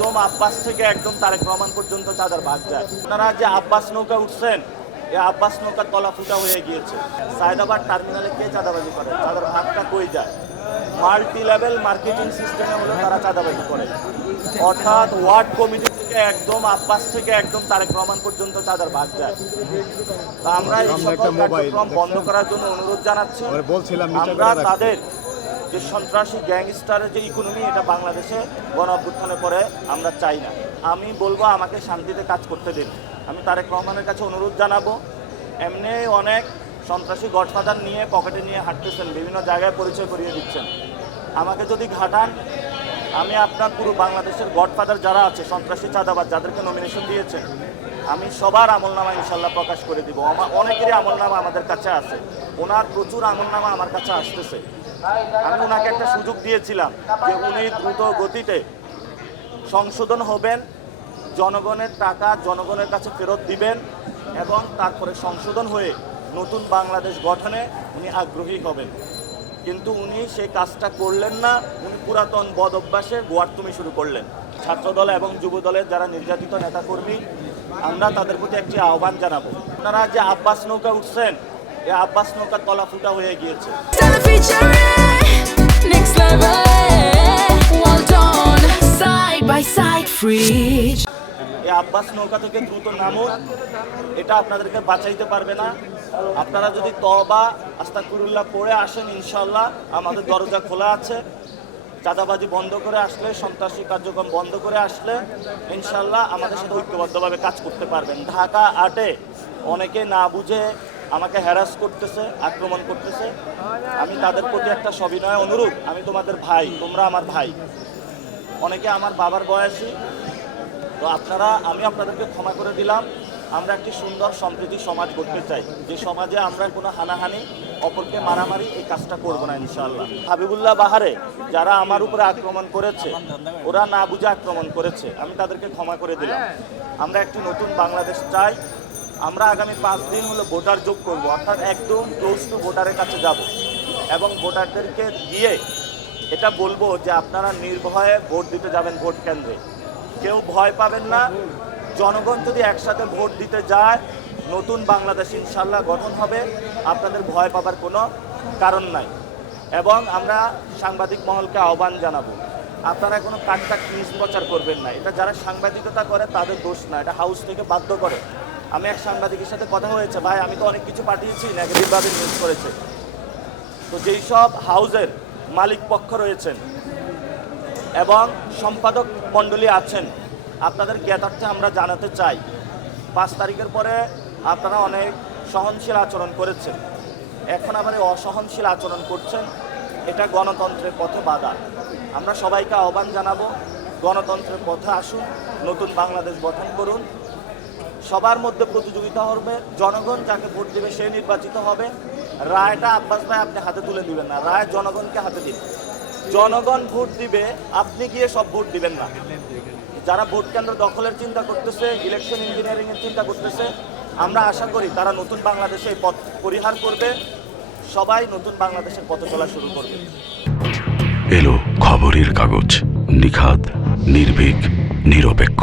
একদম আব্বাস থেকে একদম তারেক রহমান পর্যন্ত চাঁদার ভাগ যায়। আপনারা যে আব্বাস নৌকা উঠছেন, এই আব্বাস নৌকার তলা ফুটা হয়ে গিয়েছে। সায়দাবাদ টার্মিনালে কে চাঁদাবাজি করে? চাঁদার ভাগটা কই যায়? মাল্টি লেভেল মার্কেটিং সিস্টেমে হলো তারা চাঁদাবাজি করে। অর্থাৎ ওয়ার্ড কমিটি থেকে একদম আব্বাস থেকে একদম তারেক রহমান পর্যন্ত চাঁদার ভাগ যায়। তা আমরা এই সকল কার্যক্রম বন্ধ করার জন্য অনুরোধ জানাচ্ছি। আমরা তাদের যে সন্ত্রাসী গ্যাংস্টারের যে ইকোনমি, এটা বাংলাদেশে গণ অভ্যুত্থানের পরে আমরা চাই না। আমি বলবো আমাকে শান্তিতে কাজ করতে দিন। আমি তারেক রহমানের কাছে অনুরোধ জানাবো, এমনি অনেক সন্ত্রাসী গডফাদার নিয়ে পকেটে নিয়ে হাঁটতেছেন, বিভিন্ন জায়গায় পরিচয় করিয়ে দিচ্ছেন। আমাকে যদি ঘাটান, আমি আপনার পুরো বাংলাদেশের গডফাদার যারা আছে সন্ত্রাসী চাঁদাবাজ, যাদেরকে নমিনেশন দিয়েছেন, আমি সবার আমলনামা ইনশাল্লাহ প্রকাশ করে দিব। অনেকেরই আমলনামা আমাদের কাছে আছে, ওনার প্রচুর আমলনামা আমার কাছে আসতেছে। আমি ওনাকে একটা সুযোগ দিয়েছিলাম যে উনি দ্রুত গতিতে সংশোধন হবেন, জনগণের টাকা জনগণের কাছে ফেরত দিবেন এবং তারপরে সংশোধন হয়ে নতুন বাংলাদেশ গঠনে উনি আগ্রহী হবেন। কিন্তু উনি সেই কাজটা করলেন না। উনি পুরাতন বদ অভ্যাসের গোয়ার্তুমি শুরু করলেন। ছাত্রদল এবং যুবদলের যারা নির্যাতিত নেতাকর্মী, আমরা তাদের প্রতি একটি আহ্বান জানাবো, আপনারা যে আব্বাস নৌকা উঠছেন, এই আব্বাস নৌকার তলা ফুটা হয়ে গিয়েছে। এই আব্বাস নৌকা থেকে দ্রুত নামুন, এটা আপনাদেরকে বাঁচাইতে পারবে না। আপনারা যদি তওবা আস্তাগফিরুল্লাহ পড়ে আসেন, ইনশাআল্লাহ আমাদের দরজা খোলা আছে। চাঁদাবাজি বন্ধ করে আসলে, সন্ত্রাসী কার্যক্রম বন্ধ করে আসলে ইনশাআল্লাহ আমাদের সাথে ঐক্যবদ্ধভাবে কাজ করতে পারবেন। ঢাকা 8-এ অনেকে না বুঝে আমাকে হ্যারাস করতেছে, আক্রমণ করতেছে। আমি তাদের প্রতি একটা সবিনয় অনুরোধ, আমি তোমাদের ভাই, তোমরা আমার ভাই, অনেকে আমার বাবার বয়সী, তো আমি আপনাদেরকে ক্ষমা করে দিলাম। আমরা একটি সুন্দর সম্প্রীতি সমাজ গড়তে চাই, যে সমাজে আমরা কোনো হানাহানি, অপরকে মারামারি এই কাজটা করবো না ইনশাআল্লাহ। হাবিবুল্লাহ বাহারে যারা আমার উপরে আক্রমণ করেছে, ওরা না বুঝে আক্রমণ করেছে, আমি তাদেরকে ক্ষমা করে দিলাম। আমরা একটি নতুন বাংলাদেশ চাই। আমরা আগামী 5 দিন হলো ভোটার যোগ করব, অর্থাৎ একদম ক্লোজ টু ভোটারের কাছে যাব এবং ভোটারদেরকে গিয়ে এটা বলবো যে আপনারা নির্ভয়ে ভোট দিতে যাবেন ভোট কেন্দ্রে। কেউ ভয় পাবেন না। জনগণ যদি একসাথে ভোট দিতে যায়, নতুন বাংলাদেশ ইনশাল্লাহ গঠন হবে। আপনাদের ভয় পাবার কোনো কারণ নাই। এবং আমরা সাংবাদিক মহলকে আহ্বান জানাবো, আপনারা কোনো কাট মিসপ্রচার করবেন না। এটা যারা সাংবাদিকতা করে তাদের দোষ না, এটা হাউস থেকে বাধ্য করে। আমি এক সাংবাদিকের সাথে কথা হয়েছে, ভাই আমি তো অনেক কিছু পাঠিয়েছি, নেগেটিভভাবে নিউজ করেছে। তো যেই সব হাউসের মালিক পক্ষ রয়েছেন এবং সম্পাদক মণ্ডলী আছেন, আপনাদের জ্ঞাতার্থে আমরা জানাতে চাই, 5 তারিখের পরে আপনারা অনেক সহনশীল আচরণ করেছেন, এখন আবার অসহনশীল আচরণ করছেন। এটা গণতন্ত্রের পথে বাধা। আমরা সবাইকে আহ্বান জানাবো, গণতন্ত্রের পথে আসুন, নতুন বাংলাদেশ গঠন করুন। সবার মধ্যে প্রতিযোগিতা হবে, জনগণ যাকে ভোট দেবে সে নির্বাচিত হবে। রায়টা আব্বাস ভাই আপনি হাতে তুলে দিবেন না, রায় জনগণকে হাতে দিন। জনগণ ভোট দিবে, আপনি গিয়ে সব ভোট দিবেন না। যারা ভোট কেন্দ্র দখলের চিন্তা করতেছে, ইলেকশন ইঞ্জিনিয়ারিং এর চিন্তা করতেছে, আমরা আশা করি তারা নতুন বাংলাদেশে এই পথ পরিহার করবে। সবাই নতুন বাংলাদেশের পথে চলা শুরু করবে। এলো খবরের কাগজ, নিখাত, নির্ভীক, নিরপেক্ষ।